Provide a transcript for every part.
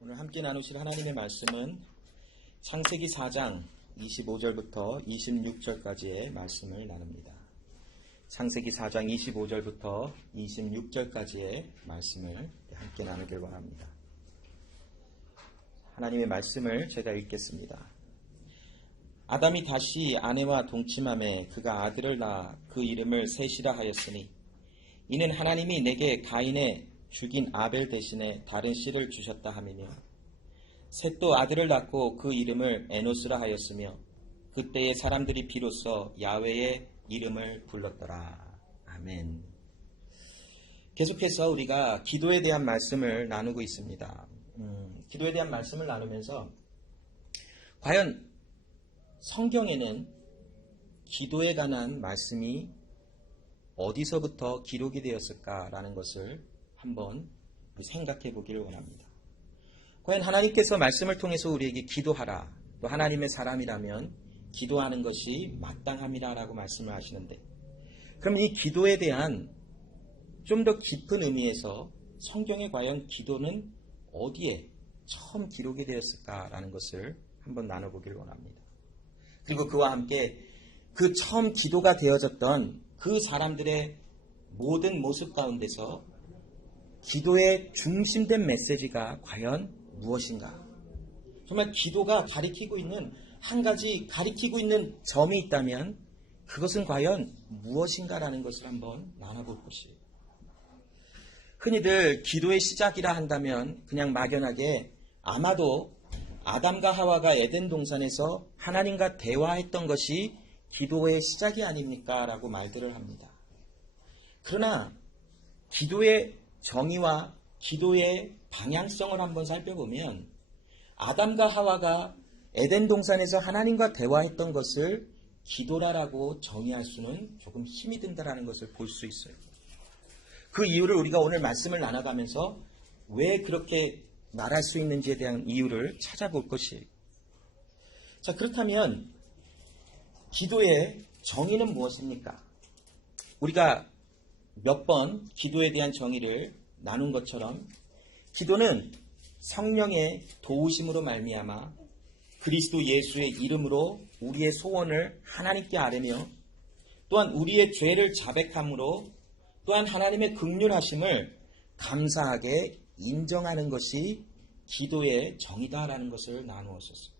오늘 함께 나누실 하나님의 말씀은 창세기 4장 25절부터 26절까지의 말씀을 나눕니다. 창세기 4장 25절부터 26절까지의 말씀을 함께 나누길 원합니다. 하나님의 말씀을 제가 읽겠습니다. 아담이 다시 아내와 동침함에 그가 아들을 낳아 그 이름을 셋이라 하였으니 이는 하나님이 내게 가인의 죽인 아벨 대신에 다른 씨를 주셨다 함이며 셋도 아들을 낳고 그 이름을 에노스라 하였으며 그때의 사람들이 비로소 야훼의 이름을 불렀더라. 아멘. 계속해서 우리가 기도에 대한 말씀을 나누고 있습니다. 기도에 대한 말씀을 나누면서 과연 성경에는 기도에 관한 말씀이 어디서부터 기록이 되었을까라는 것을 한번 생각해 보기를 원합니다. 과연 하나님께서 말씀을 통해서 우리에게 기도하라, 또 하나님의 사람이라면 기도하는 것이 마땅함이라고 말씀을 하시는데, 그럼 이 기도에 대한 좀 더 깊은 의미에서 성경에 과연 기도는 어디에 처음 기록이 되었을까라는 것을 한번 나눠보기를 원합니다. 그리고 그와 함께 그 처음 기도가 되어졌던 그 사람들의 모든 모습 가운데서 기도의 중심된 메시지가 과연 무엇인가? 정말 기도가 가리키고 있는 한 가지 가리키고 있는 점이 있다면 그것은 과연 무엇인가라는 것을 한번 나눠볼 것이에요. 흔히들 기도의 시작이라 한다면 그냥 막연하게 아마도 아담과 하와가 에덴 동산에서 하나님과 대화했던 것이 기도의 시작이 아닙니까? 라고 말들을 합니다. 그러나 기도의 정의와 기도의 방향성을 한번 살펴보면 아담과 하와가 에덴 동산에서 하나님과 대화했던 것을 기도라고 정의할 수는 조금 힘이 든다는 것을 볼 수 있어요. 그 이유를 우리가 오늘 말씀을 나눠가면서 왜 그렇게 말할 수 있는지에 대한 이유를 찾아볼 것이에요. 자, 그렇다면 기도의 정의는 무엇입니까? 우리가 몇 번 기도에 대한 정의를 나눈 것처럼 기도는 성령의 도우심으로 말미암아 그리스도 예수의 이름으로 우리의 소원을 하나님께 아뢰며 또한 우리의 죄를 자백함으로 또한 하나님의 긍휼하심을 감사하게 인정하는 것이 기도의 정의다라는 것을 나누었었어요.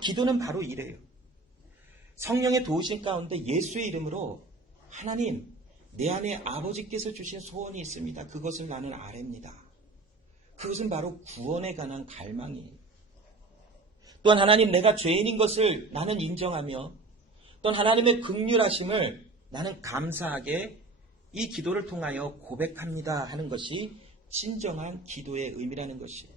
기도는 바로 이래요. 성령의 도우심 가운데 예수의 이름으로 하나님, 내 안에 아버지께서 주신 소원이 있습니다. 그것을 나는 아뢰입니다. 그것은 바로 구원에 관한 갈망이에요. 또한 하나님, 내가 죄인인 것을 나는 인정하며 또한 하나님의 긍휼하심을 나는 감사하게 이 기도를 통하여 고백합니다 하는 것이 진정한 기도의 의미라는 것이에요.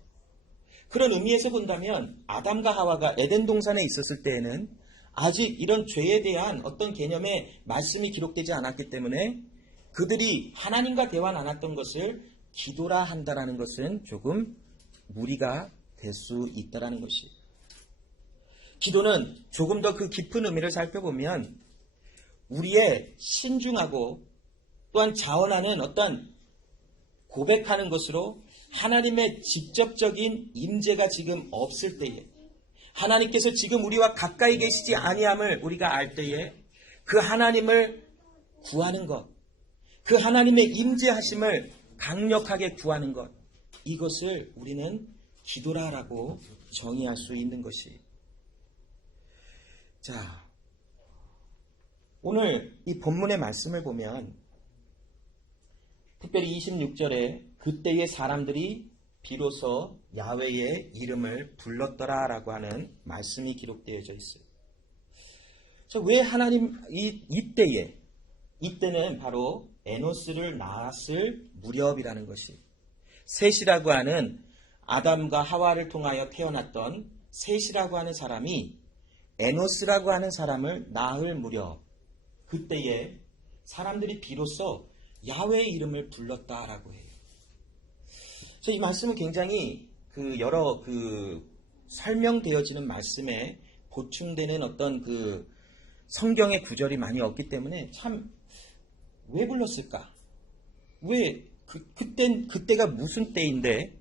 그런 의미에서 본다면 아담과 하와가 에덴 동산에 있었을 때에는 아직 이런 죄에 대한 어떤 개념의 말씀이 기록되지 않았기 때문에 그들이 하나님과 대화 나눴던 것을 기도라 한다라는 것은 조금 무리가 될 수 있다라는 것이에요. 기도는 조금 더 그 깊은 의미를 살펴보면 우리의 신중하고 또한 자원하는 어떤 고백하는 것으로 하나님의 직접적인 임재가 지금 없을 때에 하나님께서 지금 우리와 가까이 계시지 아니함을 우리가 알 때에 그 하나님을 구하는 것, 그 하나님의 임재하심을 강력하게 구하는 것, 이것을 우리는 기도라라고 정의할 수 있는 것이. 자, 오늘 이 본문의 말씀을 보면 특별히 26절에 그때의 사람들이 비로소 야훼의 이름을 불렀더라라고 하는 말씀이 기록되어져 있어요. 자, 왜 하나님 이때는 바로 에노스를 낳았을 무렵이라는 것이, 셋이라고 하는 아담과 하와를 통하여 태어났던 셋이라고 하는 사람이 에노스라고 하는 사람을 낳을 무렵, 그때에 사람들이 비로소 야훼의 이름을 불렀다라고 해요. 이 말씀은 굉장히 여러 설명되어지는 말씀에 보충되는 어떤 성경의 구절이 많이 없기 때문에 참 왜 불렀을까? 왜 그때가 무슨 때인데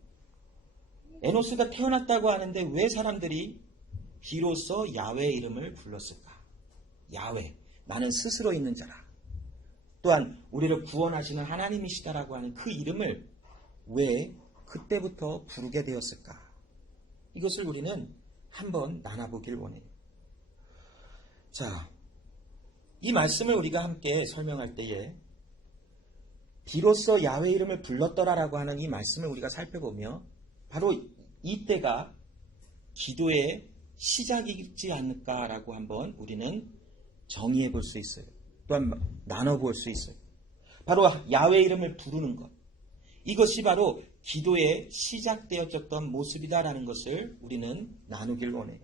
에노스가 태어났다고 하는데 왜 사람들이 비로소 야훼의 이름을 불렀을까? 야훼, 나는 스스로 있는 자라. 또한 우리를 구원하시는 하나님이시다라고 하는 그 이름을 왜 그때부터 부르게 되었을까? 이것을 우리는 한번 나눠보길 원해요. 자, 이 말씀을 우리가 함께 설명할 때에 비로소 야훼 이름을 불렀더라라고 하는 이 말씀을 우리가 살펴보며 바로 이때가 기도의 시작이지 않을까라고 한번 우리는 정의해 볼 수 있어요. 또한 나눠볼 수 있어요. 바로 야훼 이름을 부르는 것. 이것이 바로 기도의 시작되었던 모습이다라는 것을 우리는 나누길 원해요.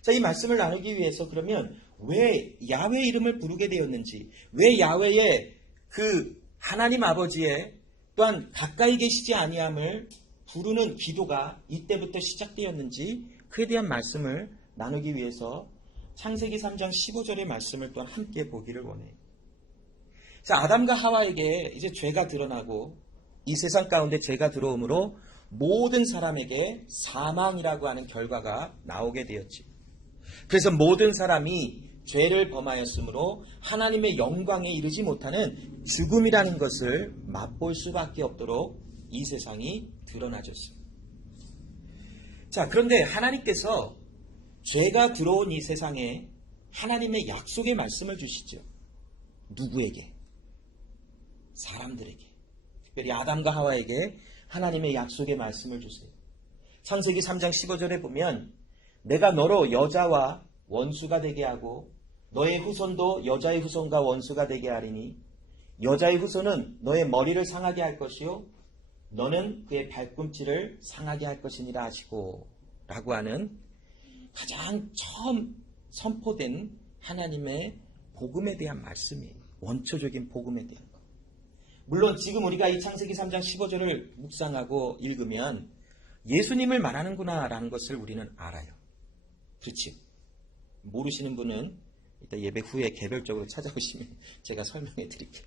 자, 이 말씀을 나누기 위해서 그러면 왜 야훼 이름을 부르게 되었는지, 왜 야훼의 그 하나님 아버지의 또한 가까이 계시지 아니함을 부르는 기도가 이때부터 시작되었는지 그에 대한 말씀을 나누기 위해서 창세기 3장 15절의 말씀을 또한 함께 보기를 원해요. 자, 아담과 하와에게 이제 죄가 드러나고 이 세상 가운데 죄가 들어오므로 모든 사람에게 사망이라고 하는 결과가 나오게 되었지. 그래서 모든 사람이 죄를 범하였으므로 하나님의 영광에 이르지 못하는 죽음이라는 것을 맛볼 수밖에 없도록 이 세상이 드러나졌습니다. 자, 그런데 하나님께서 죄가 들어온 이 세상에 하나님의 약속의 말씀을 주시죠. 누구에게? 사람들에게. 특별히 아담과 하와에게 하나님의 약속의 말씀을 주세요. 창세기 3장 15절에 보면 내가 너로 여자와 원수가 되게 하고 너의 후손도 여자의 후손과 원수가 되게 하리니 여자의 후손은 너의 머리를 상하게 할 것이요 너는 그의 발꿈치를 상하게 할 것이니라 하시고 라고 하는 가장 처음 선포된 하나님의 복음에 대한 말씀이에요. 원초적인 복음에 대한 것. 물론 지금 우리가 이 창세기 3장 15절을 묵상하고 읽으면 예수님을 말하는구나 라는 것을 우리는 알아요. 그렇죠? 모르시는 분은 이따 예배 후에 개별적으로 찾아오시면 제가 설명해 드릴게요.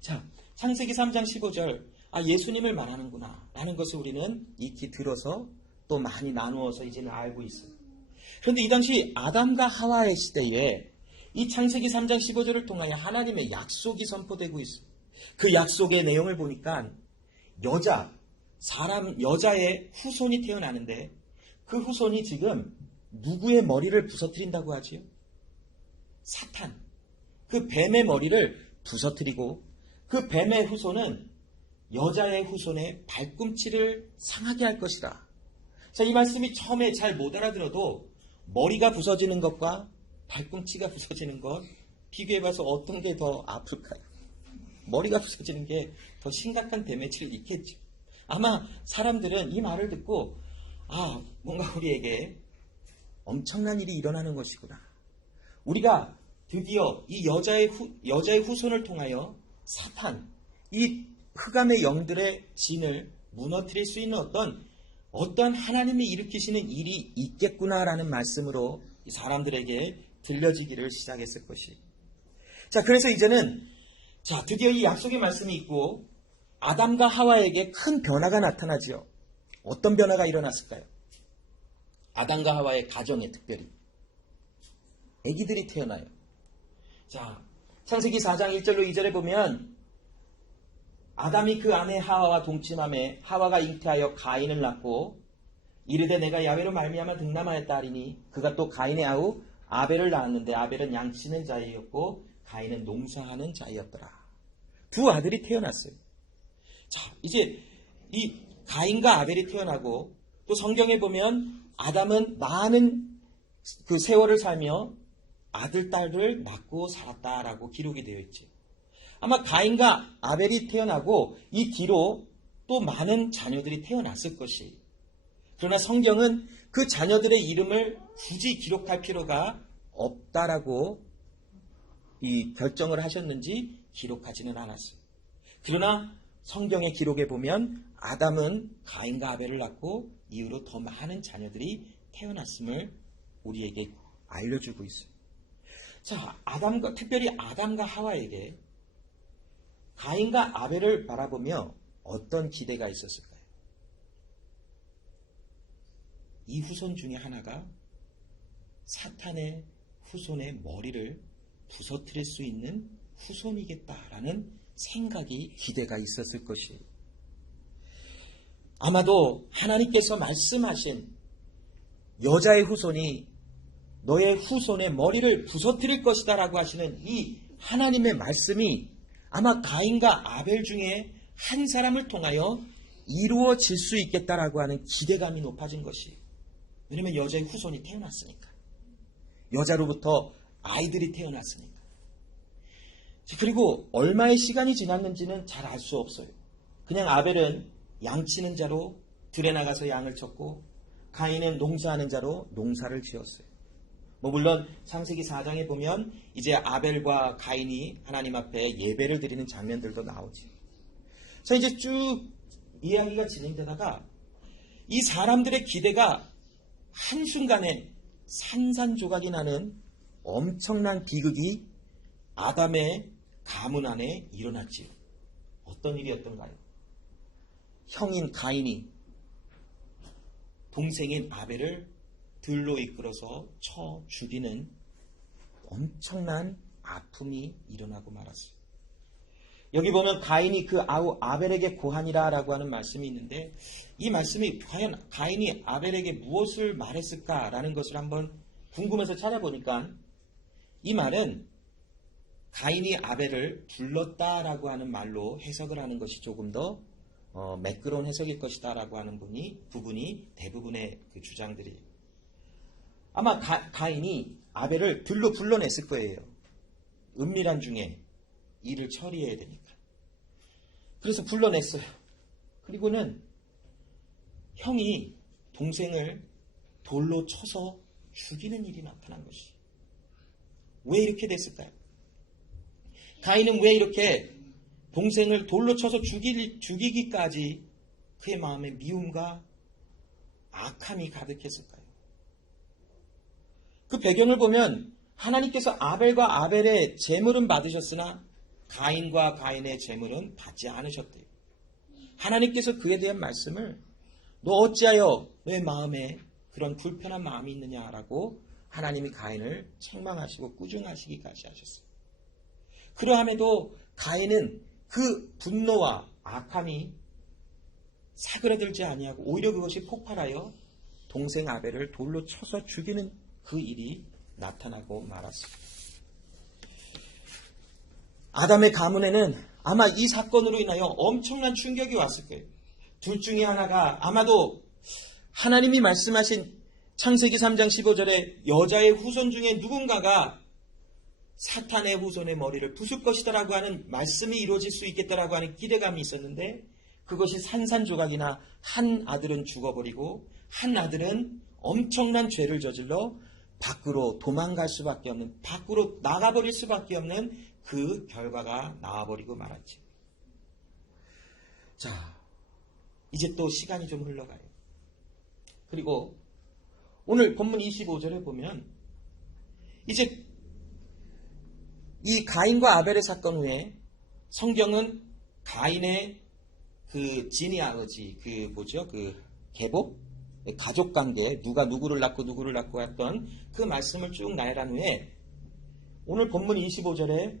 자, 창세기 3장 15절 예수님을 말하는구나 라는 것을 우리는 익히 들어서 또 많이 나누어서 이제는 알고 있어요. 그런데 이 당시 아담과 하와의 시대에 이 창세기 3장 15절을 통하여 하나님의 약속이 선포되고 있어요. 그 약속의 내용을 보니까 여자의 후손이 태어나는데 그 후손이 지금 누구의 머리를 부서뜨린다고 하지요? 사탄. 그 뱀의 머리를 부서뜨리고 그 뱀의 후손은 여자의 후손의 발꿈치를 상하게 할 것이다. 자, 이 말씀이 처음에 잘 못 알아들어도 머리가 부서지는 것과 발꿈치가 부서지는 것 비교해봐서 어떤 게 더 아플까요? 머리가 부서지는 게 더 심각한 데미지를 입겠죠. 아마 사람들은 이 말을 듣고 뭔가 우리에게 엄청난 일이 일어나는 것이구나. 우리가 드디어 이 여자의 후손을 통하여 사탄, 이 흑암의 영들의 진을 무너뜨릴 수 있는 어떤 하나님이 일으키시는 일이 있겠구나라는 말씀으로 사람들에게 들려지기를 시작했을 것이. 자, 그래서 이제는 드디어 이 약속의 말씀이 있고 아담과 하와에게 큰 변화가 나타나지요. 어떤 변화가 일어났을까요? 아담과 하와의 가정에 특별히 아기들이 태어나요. 자, 창세기 4장 1절로 2절에 보면 아담이 그 아내 하와와 동침함에 하와가 잉태하여 가인을 낳고 이르되 내가 야훼로 말미암아 등남하였다 하리니 그가 또 가인의 아우 아벨을 낳았는데 아벨은 양치는 자이었고 가인은 농사하는 자이었더라. 두 아들이 태어났어요. 자, 이제 이 가인과 아벨이 태어나고 또 성경에 보면 아담은 많은 그 세월을 살며 아들, 딸을 낳고 살았다라고 기록이 되어 있죠. 아마 가인과 아벨이 태어나고 이 뒤로 또 많은 자녀들이 태어났을 것이. 그러나 성경은 그 자녀들의 이름을 굳이 기록할 필요가 없다라고 이 결정을 하셨는지 기록하지는 않았어요. 그러나 성경의 기록에 보면 아담은 가인과 아벨을 낳고 이후로 더 많은 자녀들이 태어났음을 우리에게 알려주고 있어요. 자, 특별히 아담과 하와에게 가인과 아벨을 바라보며 어떤 기대가 있었을까요? 이 후손 중에 하나가 사탄의 후손의 머리를 부서뜨릴 수 있는 후손이겠다라는 생각이, 기대가 있었을 것이에요. 아마도 하나님께서 말씀하신 여자의 후손이 너의 후손의 머리를 부서뜨릴 것이다 라고 하시는 이 하나님의 말씀이 아마 가인과 아벨 중에 한 사람을 통하여 이루어질 수 있겠다라고 하는 기대감이 높아진 것이에요. 왜냐하면 여자의 후손이 태어났으니까. 여자로부터 아이들이 태어났으니까. 그리고 얼마의 시간이 지났는지는 잘 알 수 없어요. 그냥 아벨은 양치는 자로 들에 나가서 양을 쳤고 가인은 농사하는 자로 농사를 지었어요. 물론 창세기 4장에 보면 이제 아벨과 가인이 하나님 앞에 예배를 드리는 장면들도 나오지. 자, 이제 쭉 이야기가 진행되다가 이 사람들의 기대가 한순간에 산산조각이 나는 엄청난 비극이 아담의 가문 안에 일어났지요. 어떤 일이었던가요? 형인 가인이 동생인 아벨을 들로 이끌어서 쳐 죽이는 엄청난 아픔이 일어나고 말았어요. 여기 보면 가인이 그 아벨에게 고하니라 라고 하는 말씀이 있는데, 이 말씀이 과연 가인이 아벨에게 무엇을 말했을까라는 것을 한번 궁금해서 찾아보니까, 이 말은 가인이 아벨을 불렀다라고 하는 말로 해석을 하는 것이 조금 더 매끄러운 해석일 것이다 라고 하는 부분이 대부분의 그 주장들이, 아마 가인이 아벨을 들로 불러냈을 거예요. 은밀한 중에 일을 처리해야 되니까. 그래서 불러냈어요. 그리고는 형이 동생을 돌로 쳐서 죽이는 일이 나타난 것이. 왜 이렇게 됐을까요? 가인은 왜 이렇게 동생을 돌로 쳐서 죽이기까지 그의 마음에 미움과 악함이 가득했을까요? 그 배경을 보면 하나님께서 아벨과 아벨의 제물은 받으셨으나 가인과 가인의 제물은 받지 않으셨대요. 하나님께서 그에 대한 말씀을 너 어찌하여 내 마음에 그런 불편한 마음이 있느냐라고 하나님이 가인을 책망하시고 꾸중하시기까지 하셨어요. 그러함에도 가인은 그 분노와 악함이 사그라들지 아니하고 오히려 그것이 폭발하여 동생 아벨을 돌로 쳐서 죽이는 그 일이 나타나고 말았습니다. 아담의 가문에는 아마 이 사건으로 인하여 엄청난 충격이 왔을 거예요. 둘 중에 하나가 아마도 하나님이 말씀하신 창세기 3장 15절에 여자의 후손 중에 누군가가 사탄의 후손의 머리를 부술 것이다라고 하는 말씀이 이루어질 수 있겠다라고 하는 기대감이 있었는데, 그것이 산산조각이나 한 아들은 죽어버리고 한 아들은 엄청난 죄를 저질러 밖으로 도망갈 수밖에 없는, 밖으로 나가버릴 수밖에 없는 그 결과가 나와버리고 말았지. 자, 이제 또 시간이 좀 흘러가요. 그리고 오늘 본문 25절에 보면 이제 이 가인과 아벨의 사건 후에 성경은 가인의 그 지니아르지, 그 계보, 가족 관계, 누가 누구를 낳고 했던 그 말씀을 쭉 나열한 후에 오늘 본문 25절에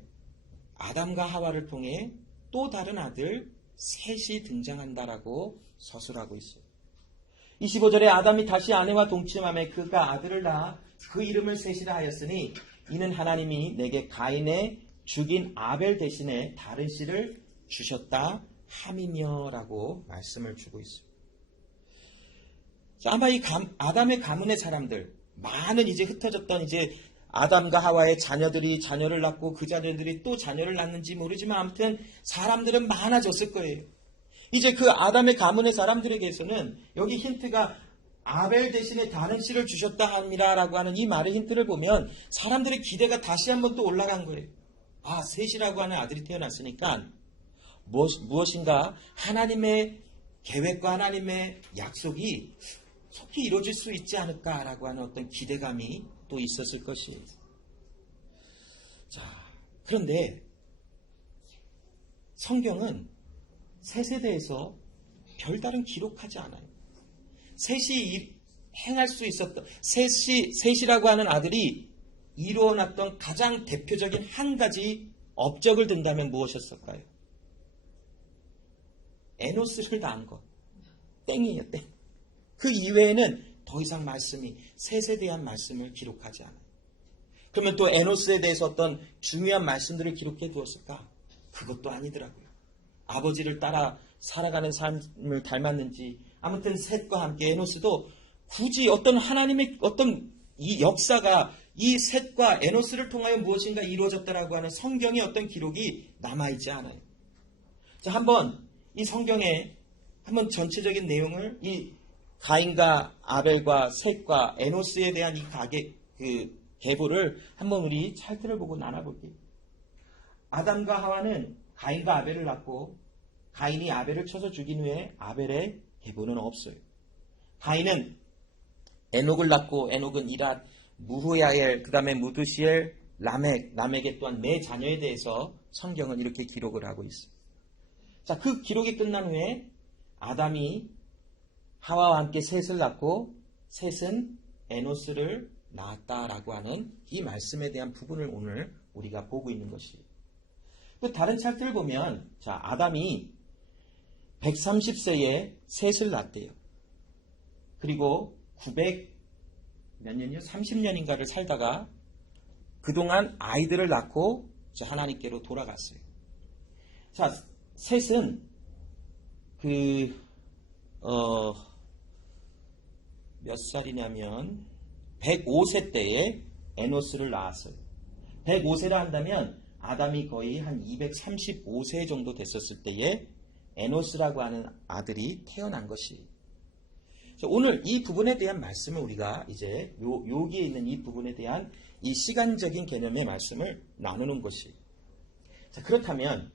아담과 하와를 통해 또 다른 아들 셋이 등장한다라고 서술하고 있어요. 25절에 아담이 다시 아내와 동침함에 그가 아들을 낳아 그 이름을 셋이라 하였으니 이는 하나님이 내게 가인의 죽인 아벨 대신에 다른 씨를 주셨다 함이며 라고 말씀을 주고 있습니다. 아마 이 아담의 가문의 사람들, 많은 이제 흩어졌던 이제 아담과 하와의 자녀를 낳고 그 자녀들이 또 자녀를 낳는지 모르지만 아무튼 사람들은 많아졌을 거예요. 이제 그 아담의 가문의 사람들에게서는 여기 힌트가 아벨 대신에 다른 씨를 주셨다 함이라 라고 하는 이 말의 힌트를 보면 사람들의 기대가 다시 한번 또 올라간 거예요. 아, 셋이라고 하는 아들이 태어났으니까 무엇인가 하나님의 계획과 하나님의 약속이 속히 이루어질 수 있지 않을까라고 하는 어떤 기대감이 또 있었을 것이에요. 자, 그런데 성경은 셋에 대해서 별다른 기록하지 않아요. 셋이 행할 수 있었던 셋이라고 하는 아들이 이루어놨던 가장 대표적인 한 가지 업적을 든다면 무엇이었을까요? 에노스를 낳은 것. 땡이에요, 땡. 그 이외에는 더 이상 말씀이 셋에 대한 말씀을 기록하지 않아요. 그러면 또 에노스에 대해서 어떤 중요한 말씀들을 기록해 두었을까? 그것도 아니더라고요. 아버지를 따라 살아가는 삶을 닮았는지 아무튼 셋과 함께 에노스도 굳이 어떤 하나님의 어떤 이 역사가 이 셋과 에노스를 통하여 무엇인가 이루어졌다라고 하는 성경의 어떤 기록이 남아있지 않아요. 자, 한번 이 성경에 한번 전체적인 내용을 이 가인과 아벨과 셋과 에노스에 대한 이 계보를 한번 우리 차트를 보고 나눠볼게요. 아담과 하와는 가인과 아벨을 낳고 가인이 아벨을 쳐서 죽인 후에 아벨의 계보는 없어요. 가인은 에녹을 낳고 에녹은 이랏, 무후야엘, 그 다음에 무드시엘, 라멕의 또한 네 자녀에 대해서 성경은 이렇게 기록을 하고 있어요. 자, 그 기록이 끝난 후에 아담이 하와와 함께 셋을 낳고 셋은 에노스를 낳았다라고 하는 이 말씀에 대한 부분을 오늘 우리가 보고 있는 것이에요. 또 다른 차트를 보면 자, 아담이 130세에 셋을 낳았대요. 그리고 900몇 년이요? 30년인가를 살다가 그동안 아이들을 낳고 하나님께로 돌아갔어요. 자, 셋은 몇 살이냐면 105세 때에 에노스를 낳았어요. 105세라 한다면 아담이 거의 한 235세 정도 됐었을 때에 에노스라고 하는 아들이 태어난 것이. 오늘 이 부분에 대한 말씀을 우리가 이제 여기에 있는 이 부분에 대한 이 시간적인 개념의 말씀을 나누는 것이. 자, 그렇다면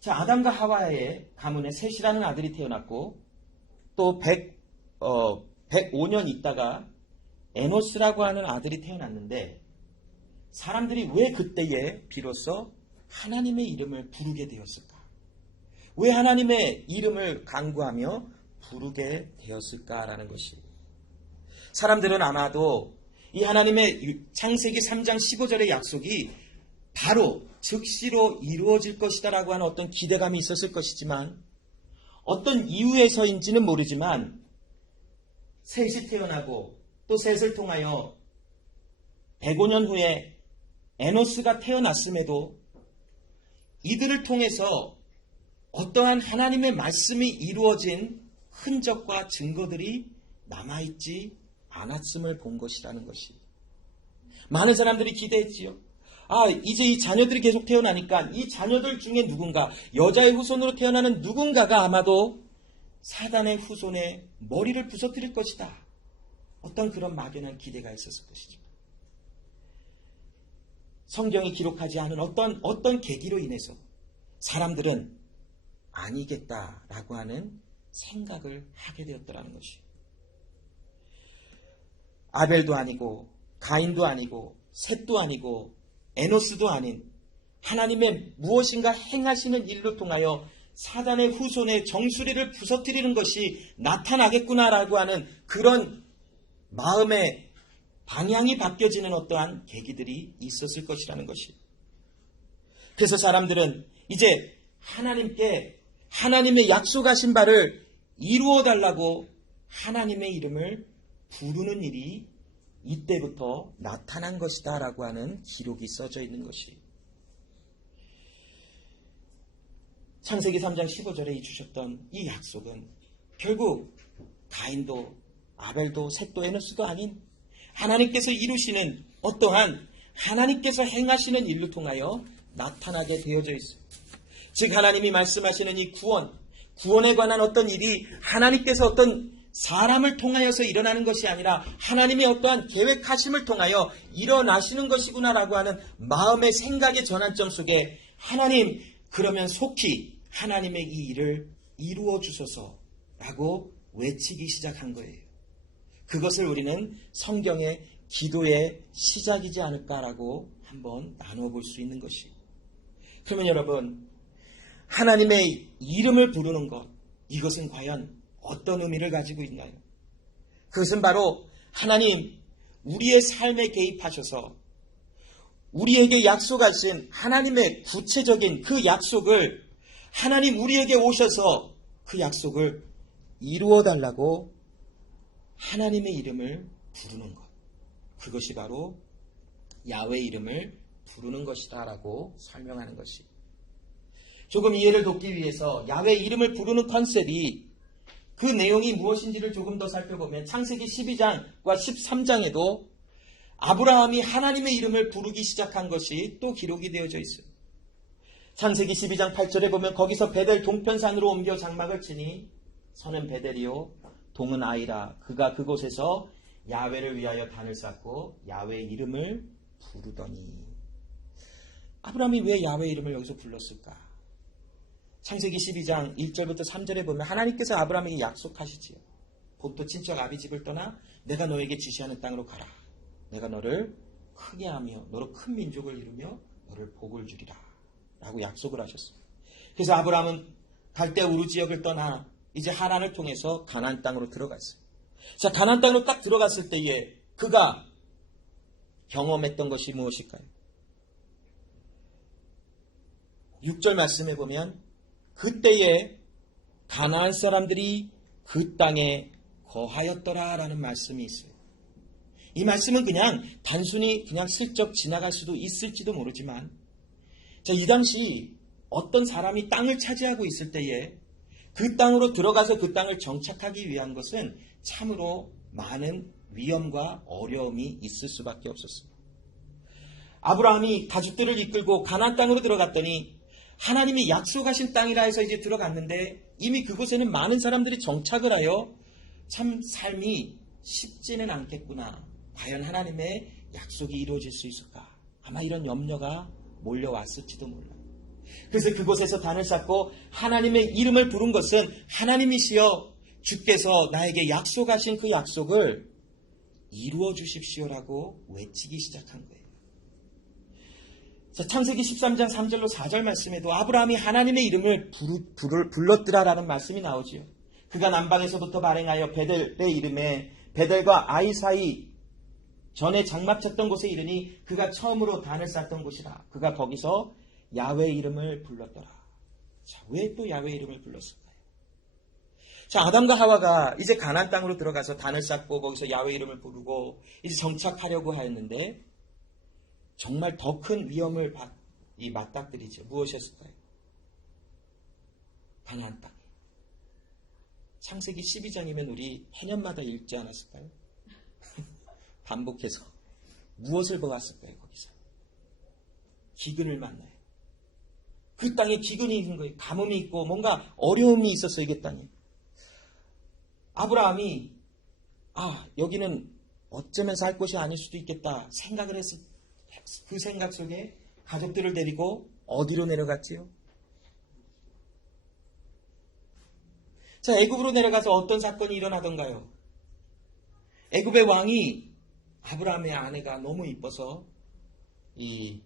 자, 아담과 하와의 가문에 셋이라는 아들이 태어났고 또 105년 있다가 에노스라고 하는 아들이 태어났는데 사람들이 왜 그때에 비로소 하나님의 이름을 부르게 되었을까? 왜 하나님의 이름을 간구하며 부르게 되었을까라는 것이. 사람들은 아마도 이 하나님의 창세기 3장 15절의 약속이 바로 즉시로 이루어질 것이다라고 하는 어떤 기대감이 있었을 것이지만 어떤 이유에서인지는 모르지만 셋이 태어나고 또 셋을 통하여 105년 후에 에노스가 태어났음에도 이들을 통해서 어떠한 하나님의 말씀이 이루어진 흔적과 증거들이 남아있지 않았음을 본 것이라는 것이. 많은 사람들이 기대했지요. 이제 이 자녀들이 계속 태어나니까 이 자녀들 중에 누군가, 여자의 후손으로 태어나는 누군가가 아마도 사단의 후손의 머리를 부서뜨릴 것이다. 어떤 그런 막연한 기대가 있었을 것이죠. 성경이 기록하지 않은 어떤 계기로 인해서 사람들은 아니겠다라고 하는 생각을 하게 되었더라는 것이. 아벨도 아니고 가인도 아니고 셋도 아니고 에노스도 아닌 하나님의 무엇인가 행하시는 일로 통하여 사단의 후손의 정수리를 부서뜨리는 것이 나타나겠구나라고 하는 그런 마음의 방향이 바뀌어지는 어떠한 계기들이 있었을 것이라는 것이. 그래서 사람들은 이제 하나님께 하나님의 약속하신 바를 이루어 달라고 하나님의 이름을 부르는 일이 이때부터 나타난 것이다 라고 하는 기록이 써져 있는 것이. 창세기 3장 15절에 주셨던 이 약속은 결국 가인도 아벨도 셋도 에노스도 아닌 하나님께서 이루시는 어떠한 하나님께서 행하시는 일로 통하여 나타나게 되어져 있어요. 즉 하나님이 말씀하시는 이 구원에 관한 어떤 일이 하나님께서 어떤 사람을 통하여서 일어나는 것이 아니라 하나님의 어떠한 계획하심을 통하여 일어나시는 것이구나라고 하는 마음의 생각의 전환점 속에 하나님 그러면 속히 하나님의 이 일을 이루어 주소서라고 외치기 시작한 거예요. 그것을 우리는 성경의 기도의 시작이지 않을까라고 한번 나누어 볼 수 있는 것이. 그러면 여러분 하나님의 이름을 부르는 것 이것은 과연 어떤 의미를 가지고 있나요? 그것은 바로 하나님 우리의 삶에 개입하셔서 우리에게 약속하신 하나님의 구체적인 그 약속을 하나님 우리에게 오셔서 그 약속을 이루어 달라고 하나님의 이름을 부르는 것. 그것이 바로 야훼 이름을 부르는 것이다 라고 설명하는 것이. 조금 이해를 돕기 위해서 야훼 이름을 부르는 컨셉이 그 내용이 무엇인지를 조금 더 살펴보면 창세기 12장과 13장에도 아브라함이 하나님의 이름을 부르기 시작한 것이 또 기록이 되어져 있어요. 창세기 12장 8절에 보면 거기서 베델 동편산으로 옮겨 장막을 치니 서는 베델이요 동은 아이라 그가 그곳에서 야훼를 위하여 단을 쌓고 야훼의 이름을 부르더니. 아브라함이 왜 야훼 이름을 여기서 불렀을까? 창세기 12장 1절부터 3절에 보면 하나님께서 아브라함에게 약속하시지요. 본토 친척 아비 집을 떠나 내가 너에게 지시하는 땅으로 가라. 내가 너를 크게 하며 너로 큰 민족을 이루며 너를 복을 주리라 라고 약속을 하셨습니다. 그래서 아브라함은 갈대아 우르 지역을 떠나 이제 하란을 통해서 가나안 땅으로 들어갔어요. 자, 가나안 땅으로 딱 들어갔을 때에 그가 경험했던 것이 무엇일까요? 6절 말씀해 보면 그때에 가나안 사람들이 그 땅에 거하였더라 라는 말씀이 있어요. 이 말씀은 그냥 단순히 그냥 슬쩍 지나갈 수도 있을지도 모르지만 자, 이 당시 어떤 사람이 땅을 차지하고 있을 때에 그 땅으로 들어가서 그 땅을 정착하기 위한 것은 참으로 많은 위험과 어려움이 있을 수밖에 없었습니다. 아브라함이 가족들을 이끌고 가나안 땅으로 들어갔더니 하나님이 약속하신 땅이라 해서 이제 들어갔는데 이미 그곳에는 많은 사람들이 정착을 하여 참 삶이 쉽지는 않겠구나. 과연 하나님의 약속이 이루어질 수 있을까? 아마 이런 염려가 몰려왔을지도 몰라요. 그래서 그곳에서 단을 쌓고 하나님의 이름을 부른 것은 하나님이시여 주께서 나에게 약속하신 그 약속을 이루어 주십시오라고 외치기 시작한 거예요. 자, 창세기 13장 3절로 4절 말씀에도 아브라함이 하나님의 이름을 불렀더라라는 말씀이 나오지요. 그가 남방에서부터 발행하여 베델의 이름에 베델과 아이 사이 전에 장막 쳤던 곳에 이르니 그가 처음으로 단을 쌓던 곳이라. 그가 거기서 야훼 이름을 불렀더라. 자, 왜 또 야훼 이름을 불렀을까요? 자, 아담과 하와가 이제 가나안 땅으로 들어가서 단을 쌓고 거기서 야훼 이름을 부르고 이제 정착하려고 하였는데 정말 더 큰 위험을 맞닥뜨리죠. 무엇이었을까요? 가나안 땅. 창세기 12장이면 우리 해년마다 읽지 않았을까요? 반복해서 무엇을 보았을까요? 거기서 기근을 만나요. 그 땅에 기근이 있는 거예요. 가뭄이 있고 뭔가 어려움이 있었어요. 이게 땅에. 아브라함이 여기는 어쩌면 살 곳이 아닐 수도 있겠다 생각을 했을 그 생각 속에 가족들을 데리고 어디로 내려갔지요? 자, 애굽으로 내려가서 어떤 사건이 일어나던가요? 애굽의 왕이 아브라함의 아내가 너무 이뻐서 이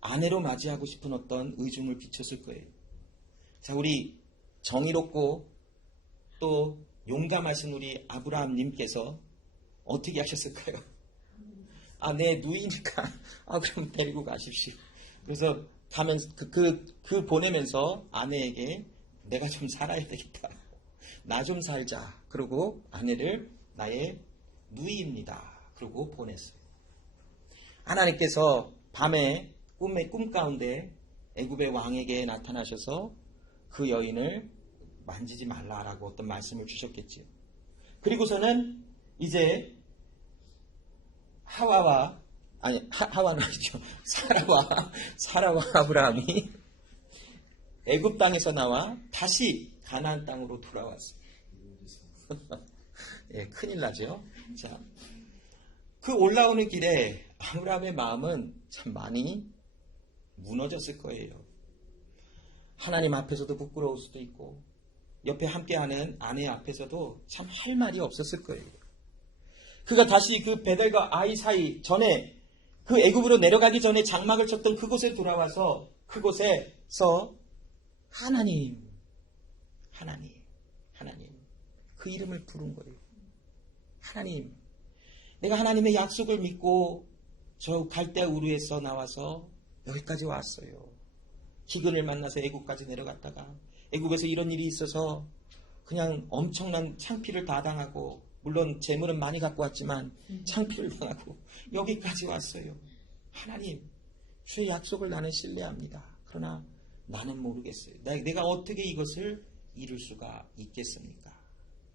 아내로 맞이하고 싶은 어떤 의중을 비쳤을 거예요. 자, 우리 정의롭고 또 용감하신 우리 아브라함님께서 어떻게 하셨을까요? 내 누이니까 그럼 데리고 가십시오. 그래서 가면서 그 보내면서 아내에게 내가 좀 살아야 되겠다. 나 좀 살자. 그리고 아내를 나의 누이입니다. 그러고 보냈어요. 하나님께서 밤에 꿈 가운데 애굽의 왕에게 나타나셔서 그 여인을 만지지 말라라고 어떤 말씀을 주셨겠지요. 그리고서는 이제 하와는 아니죠. 사라와 아브라함이 애굽 땅에서 나와 다시 가나안 땅으로 돌아왔어요. 예, 큰일 나죠. 자, 그 올라오는 길에 아브라함의 마음은 참 많이 무너졌을 거예요. 하나님 앞에서도 부끄러울 수도 있고 옆에 함께하는 아내 앞에서도 참 할 말이 없었을 거예요. 그가 다시 그 베델과 아이 사이 전에 그 애굽으로 내려가기 전에 장막을 쳤던 그곳에 돌아와서 그곳에서 하나님 그 이름을 부른 거예요. 하나님, 내가 하나님의 약속을 믿고 저 갈대아 우르에서 나와서 여기까지 왔어요. 기근을 만나서 애국까지 내려갔다가 애국에서 이런 일이 있어서 그냥 엄청난 창피를 다 당하고, 물론 재물은 많이 갖고 왔지만 창피를 당하고 여기까지 왔어요. 하나님, 주의 약속을 나는 신뢰합니다. 그러나 나는 모르겠어요. 내가 어떻게 이것을 이룰 수가 있겠습니까?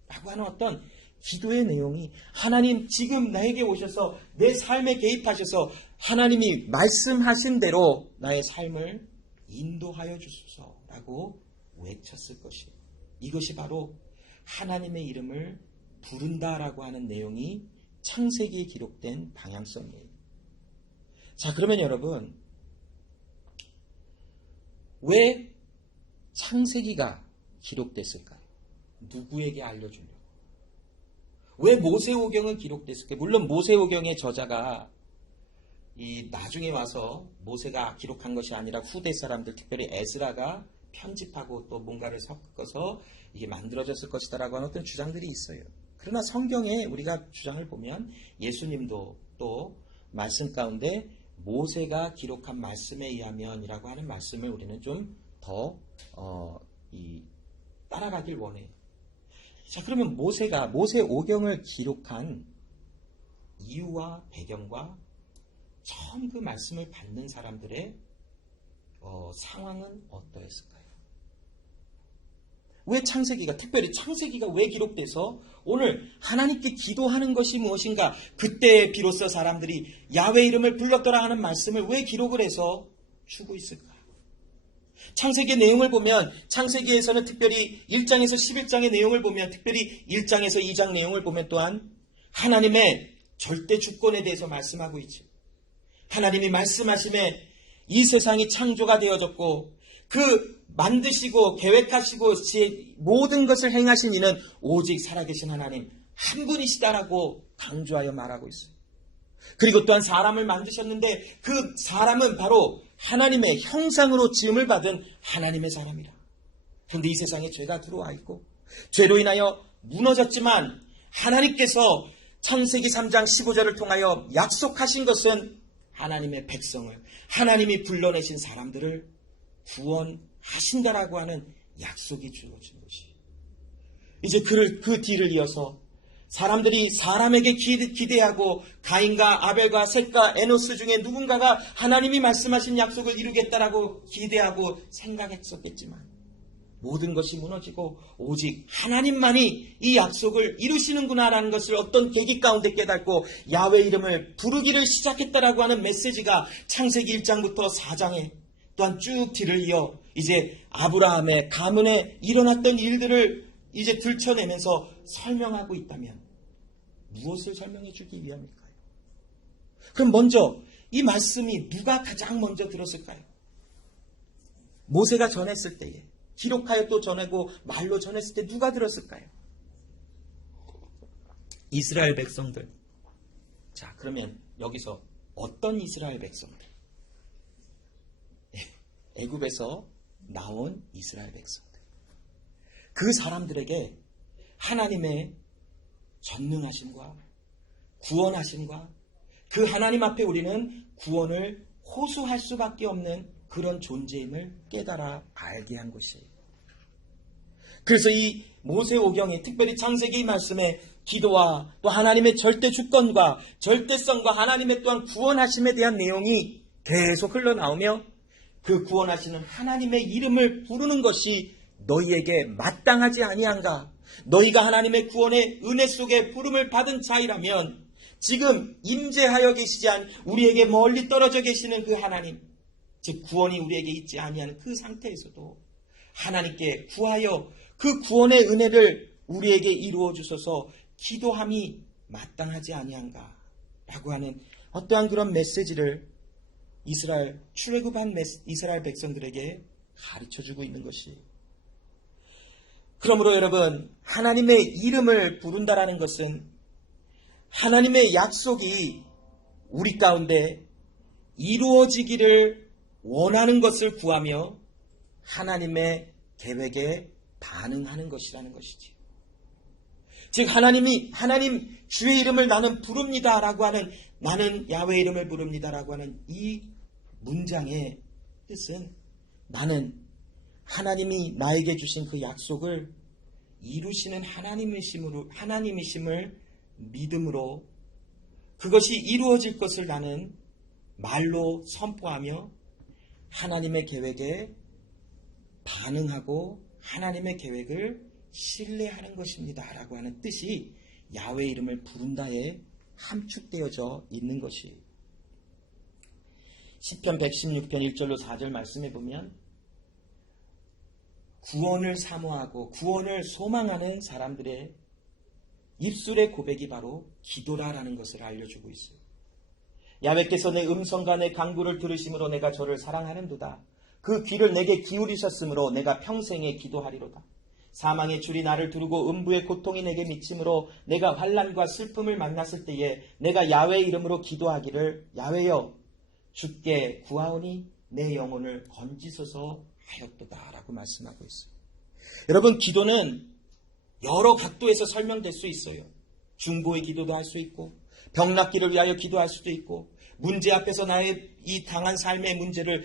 라고 하는 어떤 기도의 내용이, 하나님 지금 나에게 오셔서 내 삶에 개입하셔서 하나님이 말씀하신 대로 나의 삶을 인도하여 주소서라고 외쳤을 것이에요. 이것이 바로 하나님의 이름을 부른다라고 하는 내용이 창세기에 기록된 방향성이에요. 자, 그러면 여러분, 왜 창세기가 기록됐을까요? 누구에게 알려주려고? 왜 모세오경은 기록됐을까요? 물론 모세오경의 저자가 나중에 와서 모세가 기록한 것이 아니라 후대 사람들, 특별히 에스라가 편집하고 또 뭔가를 섞어서 이게 만들어졌을 것이다라고 하는 어떤 주장들이 있어요. 그러나 성경에 우리가 주장을 보면 예수님도 또 말씀 가운데 모세가 기록한 말씀에 의하면이라고 하는 말씀을 우리는 좀 더 따라가길 원해요. 자, 그러면 모세오경을 기록한 이유와 배경과 처음 그 말씀을 받는 사람들의 상황은 어떠했을까요? 왜 창세기가, 특별히 창세기가 왜 기록돼서 오늘 하나님께 기도하는 것이 무엇인가, 그때 비로소 사람들이 야훼 이름을 불렀더라 하는 말씀을 왜 기록을 해서 주고 있을까? 창세기의 내용을 보면, 창세기에서는 특별히 1장에서 11장의 내용을 보면, 특별히 1장에서 2장 내용을 보면 또한 하나님의 절대 주권에 대해서 말씀하고 있죠. 하나님이 말씀하심에 이 세상이 창조가 되어졌고, 그 만드시고 계획하시고 모든 것을 행하신 이는 오직 살아계신 하나님 한 분이시다라고 강조하여 말하고 있어요. 그리고 또한 사람을 만드셨는데 그 사람은 바로 하나님의 형상으로 지음을 받은 하나님의 사람이라. 그런데 이 세상에 죄가 들어와 있고 죄로 인하여 무너졌지만, 하나님께서 창세기 3장 15절을 통하여 약속하신 것은 하나님의 백성을, 하나님이 불러내신 사람들을 구원하신다라고 하는 약속이 주어진 것이. 이제 그 뒤를 이어서 사람들이 사람에게 기대하고 가인과 아벨과 셋과 에노스 중에 누군가가 하나님이 말씀하신 약속을 이루겠다라고 기대하고 생각했었겠지만, 모든 것이 무너지고 오직 하나님만이 이 약속을 이루시는구나라는 것을 어떤 계기 가운데 깨닫고 야훼 이름을 부르기를 시작했다라고 하는 메시지가 창세기 1장부터 4장에 또한 쭉 뒤를 이어 이제 아브라함의 가문에 일어났던 일들을 이제 들춰내면서 설명하고 있다면 무엇을 설명해 주기 위함일까요? 그럼 먼저 이 말씀이 누가 가장 먼저 들었을까요? 모세가 전했을 때에, 기록하여 또 전하고 말로 전했을 때 누가 들었을까요? 이스라엘 백성들. 자, 그러면 여기서 어떤 이스라엘 백성들? 애굽에서 나온 이스라엘 백성들. 그 사람들에게 하나님의 전능하심과 구원하심과 그 하나님 앞에 우리는 구원을 호소할 수밖에 없는 그런 존재임을 깨달아 알게 한 것이에요. 그래서 이 모세오경에, 특별히 창세기 말씀에 기도와 또 하나님의 절대 주권과 절대성과 하나님의 또한 구원하심에 대한 내용이 계속 흘러나오며, 그 구원하시는 하나님의 이름을 부르는 것이 너희에게 마땅하지 아니한가? 너희가 하나님의 구원의 은혜 속에 부름을 받은 자이라면 지금 임재하여 계시지 않은 우리에게 멀리 떨어져 계시는 그 하나님, 즉 구원이 우리에게 있지 아니하는 그 상태에서도 하나님께 구하여 그 구원의 은혜를 우리에게 이루어 주소서 기도함이 마땅하지 아니한가? 라고 하는 어떠한 그런 메시지를 출애굽한 이스라엘 백성들에게 가르쳐주고 있는 것이. 그러므로 여러분, 하나님의 이름을 부른다라는 것은 하나님의 약속이 우리 가운데 이루어지기를 원하는 것을 구하며 하나님의 계획에 반응하는 것이라는 것이지. 즉 하나님 주의 이름을 나는 부릅니다라고 하는, 나는 야훼 이름을 부릅니다라고 하는 이 문장의 뜻은, 나는 하나님이 나에게 주신 그 약속을 이루시는 하나님이심을 믿음으로 그것이 이루어질 것을 나는 말로 선포하며 하나님의 계획에 반응하고 하나님의 계획을 신뢰하는 것입니다 라고 하는 뜻이 야훼 이름을 부른다에 함축되어져 있는 것이, 시편 116편 1절로 4절 말씀해 보면 구원을 사모하고 구원을 소망하는 사람들의 입술의 고백이 바로 기도라라는 것을 알려주고 있어요. 야훼께서 내 음성과 내 간구를 들으심으로 내가 저를 사랑하는도다. 그 귀를 내게 기울이셨으므로 내가 평생에 기도하리로다. 사망의 줄이 나를 두르고 음부의 고통이 내게 미침으로 내가 환난과 슬픔을 만났을 때에 내가 야훼 이름으로 기도하기를, 야훼여 주께 구하오니 내 영혼을 건지소서 하였도다 라고 말씀하고 있어요. 여러분, 기도는 여러 각도에서 설명될 수 있어요. 중보의 기도도 할 수 있고, 병 낫기를 위하여 기도할 수도 있고, 문제 앞에서 나의 이 당한 삶의 문제를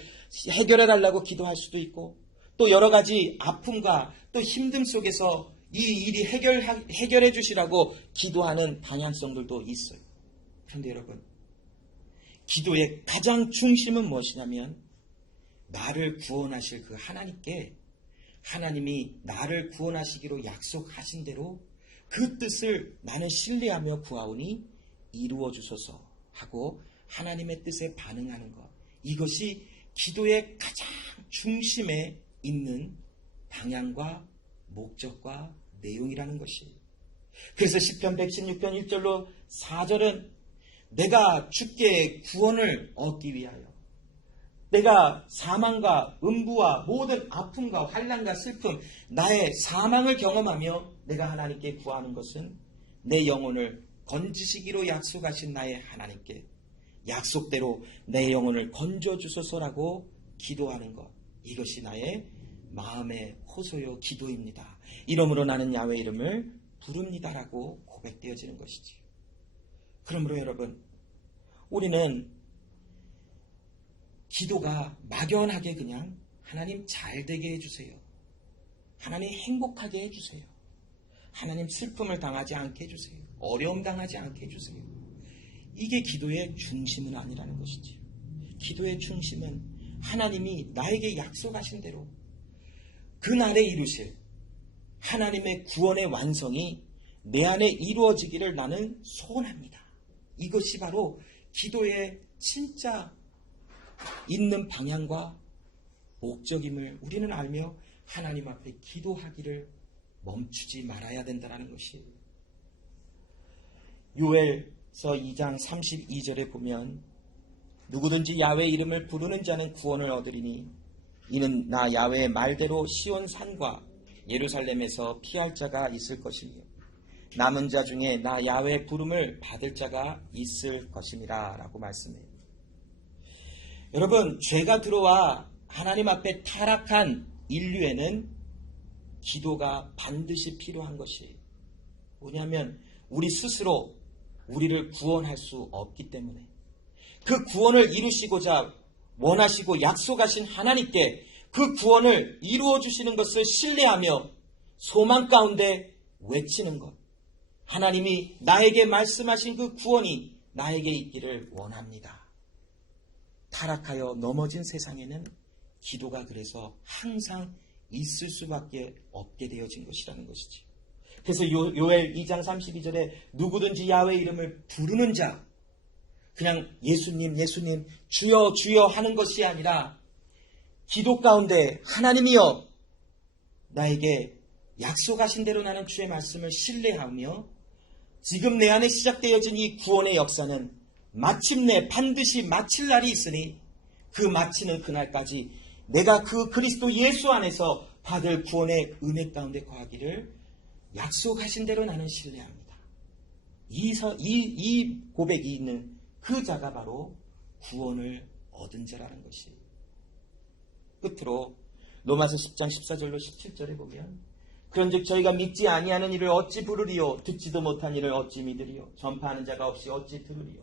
해결해 달라고 기도할 수도 있고, 또 여러 가지 아픔과 또 힘듦 속에서 이 일이 해결해 주시라고 기도하는 방향성들도 있어요. 그런데 여러분, 기도의 가장 중심은 무엇이냐면, 나를 구원하실 그 하나님께, 하나님이 나를 구원하시기로 약속하신 대로 그 뜻을 나는 신뢰하며 구하오니 이루어 주소서 하고 하나님의 뜻에 반응하는 것, 이것이 기도의 가장 중심에 있는 방향과 목적과 내용이라는 것이. 그래서 시편 116편 1절로 4절은 내가 주께 구원을 얻기 위하여, 내가 사망과 음부와 모든 아픔과 환난과 슬픔, 나의 사망을 경험하며 내가 하나님께 구하는 것은 내 영혼을 건지시기로 약속하신 나의 하나님께 약속대로 내 영혼을 건져주소서라고 기도하는 것, 이것이 나의 마음의 호소요 기도입니다. 이러므로 나는 야훼 이름을 부릅니다라고 고백되어지는 것이지. 그러므로 여러분, 우리는 기도가 막연하게 그냥 하나님 잘되게 해주세요, 하나님 행복하게 해주세요, 하나님 슬픔을 당하지 않게 해주세요, 어려움 당하지 않게 해주세요, 이게 기도의 중심은 아니라는 것이지. 기도의 중심은 하나님이 나에게 약속하신 대로 그날에 이루실 하나님의 구원의 완성이 내 안에 이루어지기를 나는 소원합니다. 이것이 바로 기도의 진짜 있는 방향과 목적임을 우리는 알며 하나님 앞에 기도하기를 멈추지 말아야 된다는 것이. 요엘서 2장 32절에 보면 누구든지 야훼 이름을 부르는 자는 구원을 얻으리니 이는 나 야훼의 말대로 시온 산과 예루살렘에서 피할 자가 있을 것이며 남은 자 중에 나 야훼 부름을 받을 자가 있을 것임이라 라고 말씀해요. 여러분, 죄가 들어와 하나님 앞에 타락한 인류에는 기도가 반드시 필요한 것이 뭐냐면, 우리 스스로 우리를 구원할 수 없기 때문에 그 구원을 이루시고자 원하시고 약속하신 하나님께 그 구원을 이루어 주시는 것을 신뢰하며 소망 가운데 외치는 것, 하나님이 나에게 말씀하신 그 구원이 나에게 있기를 원합니다. 타락하여 넘어진 세상에는 기도가 그래서 항상 있을 수밖에 없게 되어진 것이라는 것이지. 그래서 요엘 2장 32절에 누구든지 야훼 이름을 부르는 자, 그냥 예수님 예수님 주여 주여 하는 것이 아니라 기도 가운데 하나님이여 나에게 약속하신 대로 나는 주의 말씀을 신뢰하며 지금 내 안에 시작되어진 이 구원의 역사는 마침내 반드시 마칠 날이 있으니 그 마치는 그날까지 내가 그 그리스도 예수 안에서 받을 구원의 은혜 가운데 거하기를 약속하신 대로 나는 신뢰합니다. 이 고백이 있는 그 자가 바로 구원을 얻은 자라는 것이. 끝으로 로마서 10장 14절로 17절에 보면 그런즉 저희가 믿지 아니하는 일을 어찌 부르리요? 듣지도 못한 일을 어찌 믿으리요? 전파하는 자가 없이 어찌 들으리요?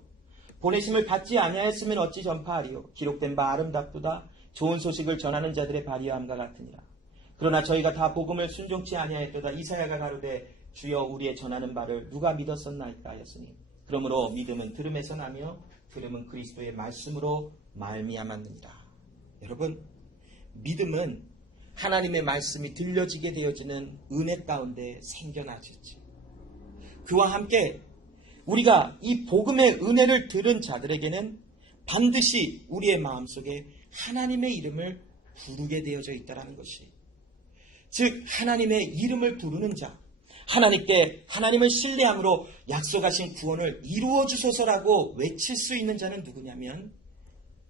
보내심을 받지 아니하였으면 어찌 전파하리요? 기록된 바 아름답도다. 좋은 소식을 전하는 자들의 발휘함과 같으니라. 그러나 저희가 다 복음을 순종치 아니하였도다. 이사야가 가로되 주여 우리의 전하는 바를 누가 믿었었나이까 하였으니 그러므로 믿음은 들음에서 나며 들음은 그리스도의 말씀으로 말미암았느니라. 여러분, 믿음은 하나님의 말씀이 들려지게 되어지는 은혜 가운데 생겨나졌지. 그와 함께 우리가 이 복음의 은혜를 들은 자들에게는 반드시 우리의 마음속에 하나님의 이름을 부르게 되어져 있다는 것이, 즉 하나님의 이름을 부르는 자, 하나님께 하나님을 신뢰함으로 약속하신 구원을 이루어 주소서라고 외칠 수 있는 자는 누구냐면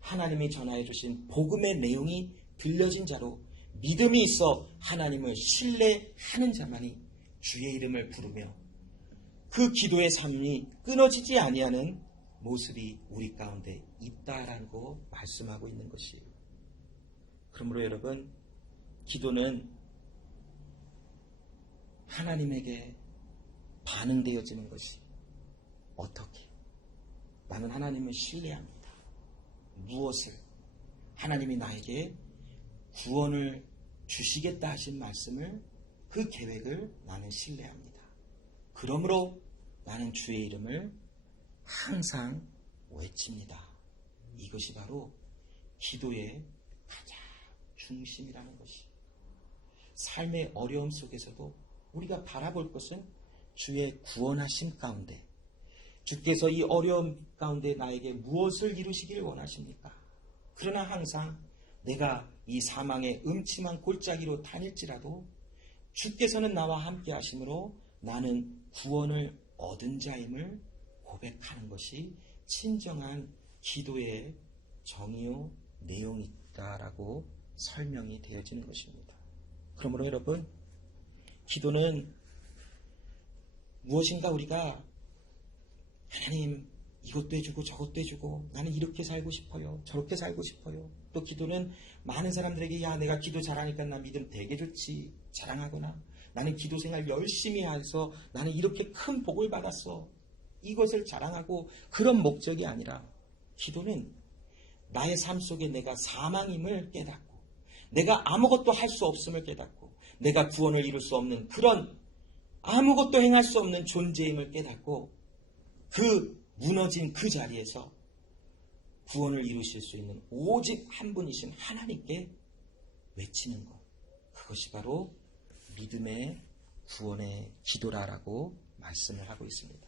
하나님이 전하여 주신 복음의 내용이 들려진 자로 믿음이 있어 하나님을 신뢰하는 자만이 주의 이름을 부르며 그 기도의 삶이 끊어지지 아니하는 모습이 우리 가운데 있다라고 말씀하고 있는 것이에요. 그러므로 여러분, 기도는 하나님에게 반응되어지는 것이 어떻게? 나는 하나님을 신뢰합니다. 무엇을? 하나님이 나에게 구원을 주시겠다 하신 말씀을, 그 계획을 나는 신뢰합니다. 그러므로 나는 주의 이름을 항상 외칩니다. 이것이 바로 기도의 가장 중심이라는 것이, 삶의 어려움 속에서도 우리가 바라볼 것은 주의 구원하심 가운데, 주께서 이 어려움 가운데 나에게 무엇을 이루시기를 원하십니까? 그러나 항상 내가 이 사망의 음침한 골짜기로 다닐지라도 주께서는 나와 함께 하심으로 나는 구원을 얻은 자임을 고백하는 것이 진정한 기도의 정의요 내용이다라고 설명이 되어지는 것입니다. 그러므로 여러분, 기도는 무엇인가 우리가 하나님 이것도 해주고 저것도 해주고 나는 이렇게 살고 싶어요, 저렇게 살고 싶어요. 또 기도는 많은 사람들에게 야 내가 기도 잘하니까 나 믿음 되게 좋지 자랑하거나 나는 기도 생활 열심히 해서 나는 이렇게 큰 복을 받았어, 이것을 자랑하고 그런 목적이 아니라, 기도는 나의 삶 속에 내가 사망임을 깨닫고 내가 아무것도 할 수 없음을 깨닫고 내가 구원을 이룰 수 없는 그런 아무것도 행할 수 없는 존재임을 깨닫고 그 무너진 그 자리에서 구원을 이루실 수 있는 오직 한 분이신 하나님께 외치는 것, 그것이 바로 믿음의 구원의 기도라라고 말씀을 하고 있습니다.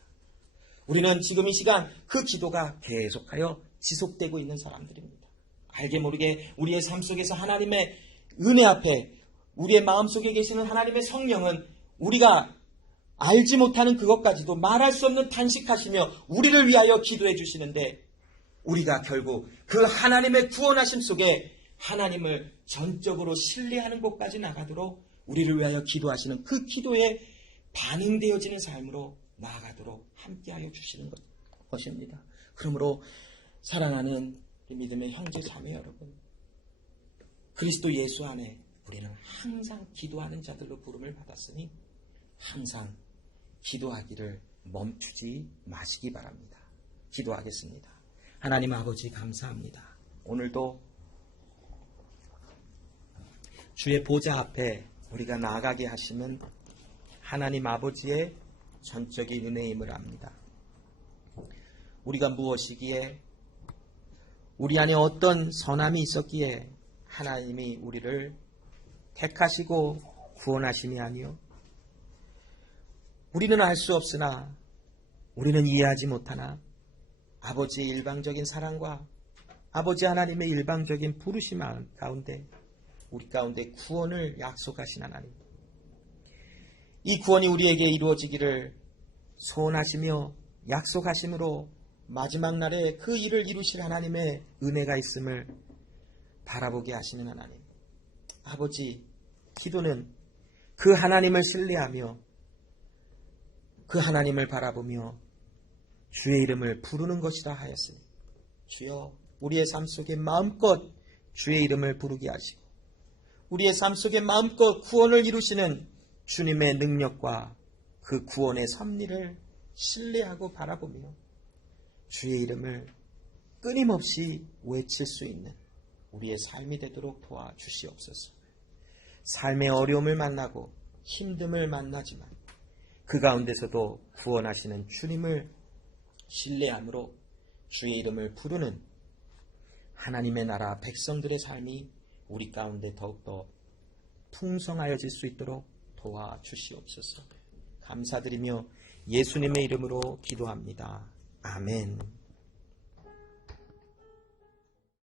우리는 지금 이 시간 그 기도가 계속하여 지속되고 있는 사람들입니다. 알게 모르게 우리의 삶 속에서 하나님의 은혜 앞에 우리의 마음속에 계시는 하나님의 성령은 우리가 알지 못하는 그것까지도 말할 수 없는 탄식하시며 우리를 위하여 기도해 주시는데, 우리가 결국 그 하나님의 구원하심 속에 하나님을 전적으로 신뢰하는 곳까지 나가도록 우리를 위하여 기도하시는 그 기도에 반응되어지는 삶으로 나아가도록 함께하여 주시는 것입니다. 그러므로 사랑하는 믿음의 형제 자매 여러분, 그리스도 예수 안에 우리는 항상 기도하는 자들로 부름을 받았으니 항상 기도하기를 멈추지 마시기 바랍니다. 기도하겠습니다. 하나님 아버지 감사합니다. 오늘도 주의 보좌 앞에 우리가 나아가게 하시는 하나님 아버지의 전적인 은혜임을 압니다. 우리가 무엇이기에, 우리 안에 어떤 선함이 있었기에 하나님이 우리를 택하시고 구원하심이 아니요, 우리는 알 수 없으나 우리는 이해하지 못하나 아버지의 일방적인 사랑과 아버지 하나님의 일방적인 부르심 가운데 우리 가운데 구원을 약속하신 하나님, 이 구원이 우리에게 이루어지기를 소원하시며 약속하심으로 마지막 날에 그 일을 이루실 하나님의 은혜가 있음을 바라보게 하시는 하나님, 아버지, 기도는 그 하나님을 신뢰하며 그 하나님을 바라보며 주의 이름을 부르는 것이다 하였으니 주여, 우리의 삶 속에 마음껏 주의 이름을 부르게 하시고 우리의 삶 속에 마음껏 구원을 이루시는 주님의 능력과 그 구원의 섭리를 신뢰하고 바라보며 주의 이름을 끊임없이 외칠 수 있는 우리의 삶이 되도록 도와주시옵소서. 삶의 어려움을 만나고 힘듦을 만나지만 그 가운데서도 구원하시는 주님을 신뢰함으로 주의 이름을 부르는 하나님의 나라 백성들의 삶이 우리 가운데 더욱더 풍성하여질 수 있도록 도와주시옵소서. 감사드리며 예수님의 이름으로 기도합니다. 아멘.